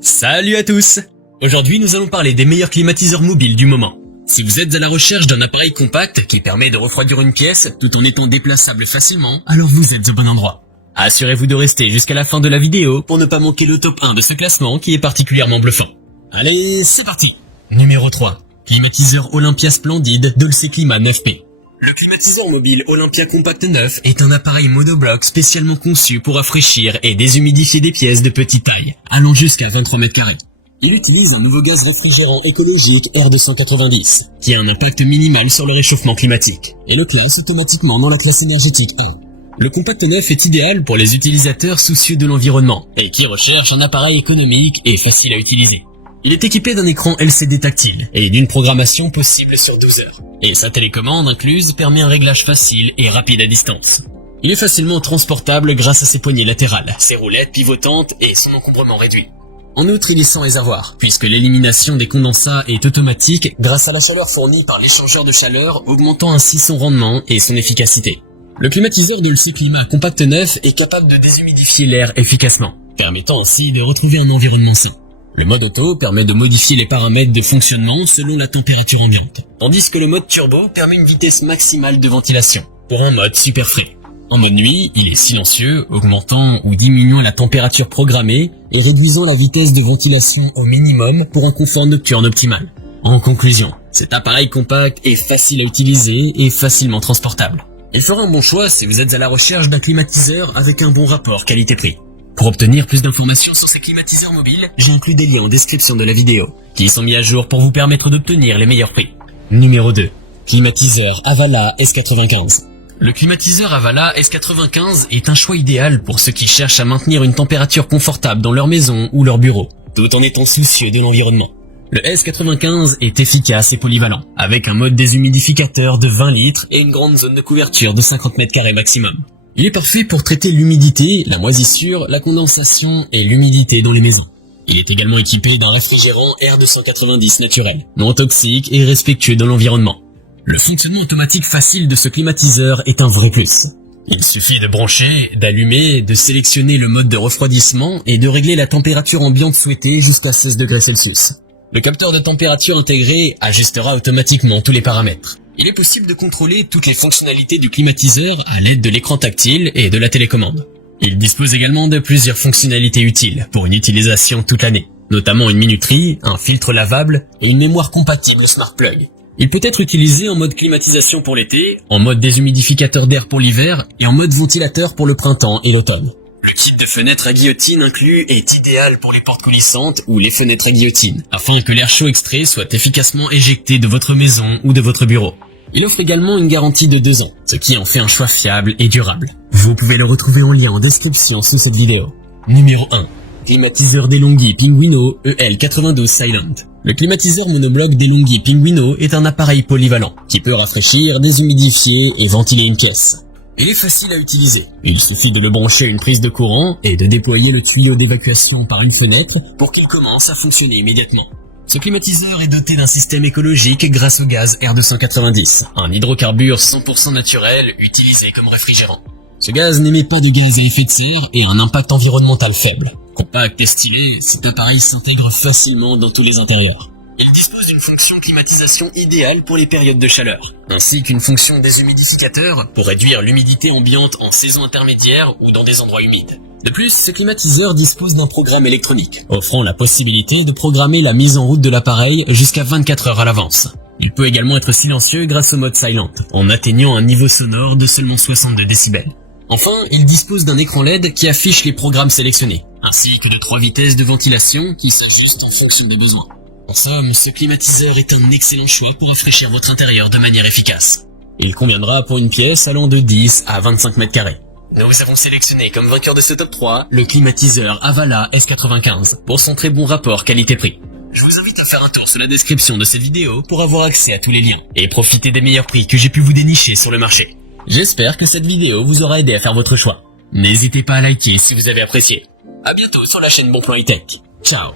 Salut à tous! Aujourd'hui, nous allons parler des meilleurs climatiseurs mobiles du moment. Si vous êtes à la recherche d'un appareil compact qui permet de refroidir une pièce tout en étant déplaçable facilement, alors vous êtes au bon endroit. Assurez-vous de rester jusqu'à la fin de la vidéo pour ne pas manquer le top 1 de ce classement qui est particulièrement bluffant. Allez, c'est parti! Numéro 3. Climatiseur Olympia Splendide Dolce Climat 9P. Le climatiseur mobile Olympia Compact 9 est un appareil monobloc spécialement conçu pour rafraîchir et déshumidifier des pièces de petite taille, allant jusqu'à 23 mètres carrés. Il utilise un nouveau gaz réfrigérant écologique R290, qui a un impact minimal sur le réchauffement climatique, et le classe automatiquement dans la classe énergétique 1. Le Compact 9 est idéal pour les utilisateurs soucieux de l'environnement, et qui recherchent un appareil économique et facile à utiliser. Il est équipé d'un écran LCD tactile et d'une programmation possible sur 12 heures. Et sa télécommande incluse permet un réglage facile et rapide à distance. Il est facilement transportable grâce à ses poignées latérales, ses roulettes pivotantes et son encombrement réduit. En outre, il est sans réservoir, puisque l'élimination des condensats est automatique grâce à la chaleur fournie par l'échangeur de chaleur, augmentant ainsi son rendement et son efficacité. Le climatiseur Dolce Climat Compact 9 est capable de déshumidifier l'air efficacement, permettant ainsi de retrouver un environnement sain. Le mode auto permet de modifier les paramètres de fonctionnement selon la température ambiante, tandis que le mode turbo permet une vitesse maximale de ventilation, pour un mode super frais. En mode nuit, il est silencieux, augmentant ou diminuant la température programmée et réduisant la vitesse de ventilation au minimum pour un confort nocturne optimal. En conclusion, cet appareil compact est facile à utiliser et facilement transportable. Il fera un bon choix si vous êtes à la recherche d'un climatiseur avec un bon rapport qualité-prix. Pour obtenir plus d'informations sur ces climatiseurs mobiles, j'ai inclus des liens en description de la vidéo, qui sont mis à jour pour vous permettre d'obtenir les meilleurs prix. Numéro 2. Climatiseur Avala S95. Le climatiseur Avala S95 est un choix idéal pour ceux qui cherchent à maintenir une température confortable dans leur maison ou leur bureau, tout en étant soucieux de l'environnement. Le S95 est efficace et polyvalent, avec un mode déshumidificateur de 20 litres et une grande zone de couverture de 50 mètres carrés maximum. Il est parfait pour traiter l'humidité, la moisissure, la condensation et l'humidité dans les maisons. Il est également équipé d'un réfrigérant R290 naturel, non toxique et respectueux de l'environnement. Le fonctionnement automatique facile de ce climatiseur est un vrai plus. Il suffit de brancher, d'allumer, de sélectionner le mode de refroidissement et de régler la température ambiante souhaitée jusqu'à 16 degrés Celsius. Le capteur de température intégré ajustera automatiquement tous les paramètres. Il est possible de contrôler toutes les fonctionnalités du climatiseur à l'aide de l'écran tactile et de la télécommande. Il dispose également de plusieurs fonctionnalités utiles pour une utilisation toute l'année, notamment une minuterie, un filtre lavable et une mémoire compatible Smart Plug. Il peut être utilisé en mode climatisation pour l'été, en mode déshumidificateur d'air pour l'hiver et en mode ventilateur pour le printemps et l'automne. Le kit de fenêtres à guillotine inclus est idéal pour les portes coulissantes ou les fenêtres à guillotine, afin que l'air chaud extrait soit efficacement éjecté de votre maison ou de votre bureau. Il offre également une garantie de 2 ans, ce qui en fait un choix fiable et durable. Vous pouvez le retrouver en lien en description sous cette vidéo. Numéro 1. Climatiseur DeLonghi Pinguino EL92 Silent. Le climatiseur monobloc DeLonghi Pinguino est un appareil polyvalent, qui peut rafraîchir, déshumidifier et ventiler une pièce. Il est facile à utiliser. Il suffit de le brancher à une prise de courant et de déployer le tuyau d'évacuation par une fenêtre pour qu'il commence à fonctionner immédiatement. Ce climatiseur est doté d'un système écologique grâce au gaz R290, un hydrocarbure 100% naturel utilisé comme réfrigérant. Ce gaz n'émet pas de gaz à effet de serre et a un impact environnemental faible. Compact et stylé, cet appareil s'intègre facilement dans tous les intérieurs. Il dispose d'une fonction climatisation idéale pour les périodes de chaleur, ainsi qu'une fonction déshumidificateur pour réduire l'humidité ambiante en saison intermédiaire ou dans des endroits humides. De plus, ce climatiseur dispose d'un programme électronique, offrant la possibilité de programmer la mise en route de l'appareil jusqu'à 24 heures à l'avance. Il peut également être silencieux grâce au mode Silent, en atteignant un niveau sonore de seulement 62 décibels. Enfin, il dispose d'un écran LED qui affiche les programmes sélectionnés, ainsi que de 3 vitesses de ventilation qui s'ajustent en fonction des besoins. En somme, ce climatiseur est un excellent choix pour rafraîchir votre intérieur de manière efficace. Il conviendra pour une pièce allant de 10 à 25 mètres carrés. Nous avons sélectionné comme vainqueur de ce top 3 le climatiseur Avala S95 pour son très bon rapport qualité-prix. Je vous invite à faire un tour sur la description de cette vidéo pour avoir accès à tous les liens et profiter des meilleurs prix que j'ai pu vous dénicher sur le marché. J'espère que cette vidéo vous aura aidé à faire votre choix. N'hésitez pas à liker si vous avez apprécié. À bientôt sur la chaîne Bonplan High Tech. Ciao.